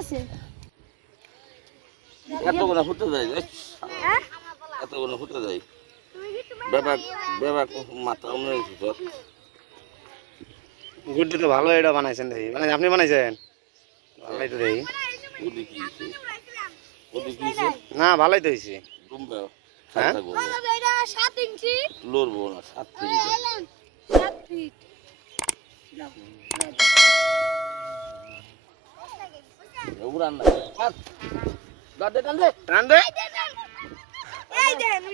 আছে এত করে ফুটে যায় হ্যাঁ এত করে ফুটে যায় বেবা বেবা মাথা মনে হয়েছে তোর গুড্ডি তো ভালো এটা বানাইছেন দেখি মানে আপনি বানাইছেন ভালোই তো দেখি ওদি কি হয়েছে ওদি কি হয়েছে না ভালোই তো হয়েছে ডুমবে হ্যাঁ? এটা 7 ইঞ্চি লড়বো না 7 কেজি 7 ফিট উড়ান না দাদে কান্দে টান দে এই দেন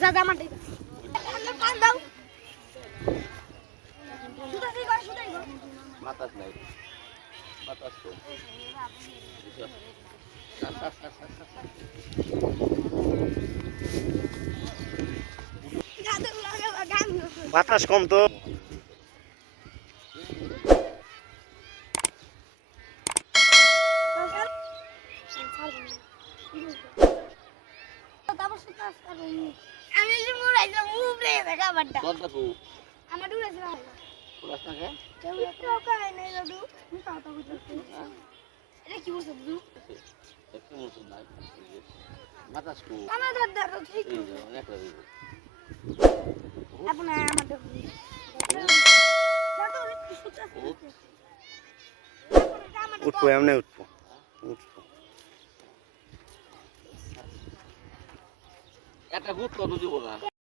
যা যা মাটি কান দাও শুধু কি করে শুধু বাতাস নাই বাতাস তো গাদর লাগা গান বাতাস কম তো আমি যে মুড়াইছে মুড়ে দেখা বাড্ডা দরজা কো আমার ডুরাইছে না পুরাস না কে কেউ একটু কাই নাই দাদু আমি কথা বলছি এটা কি বলছো দাদু একটু মতো নাই বাতাস কো আমার দাদা ঠিক এই যে অনেক রাখি আপনি আমার দাদু একটু সুতা উঠবো এমনি উঠবো উঠবো একটা গুড কত দিব না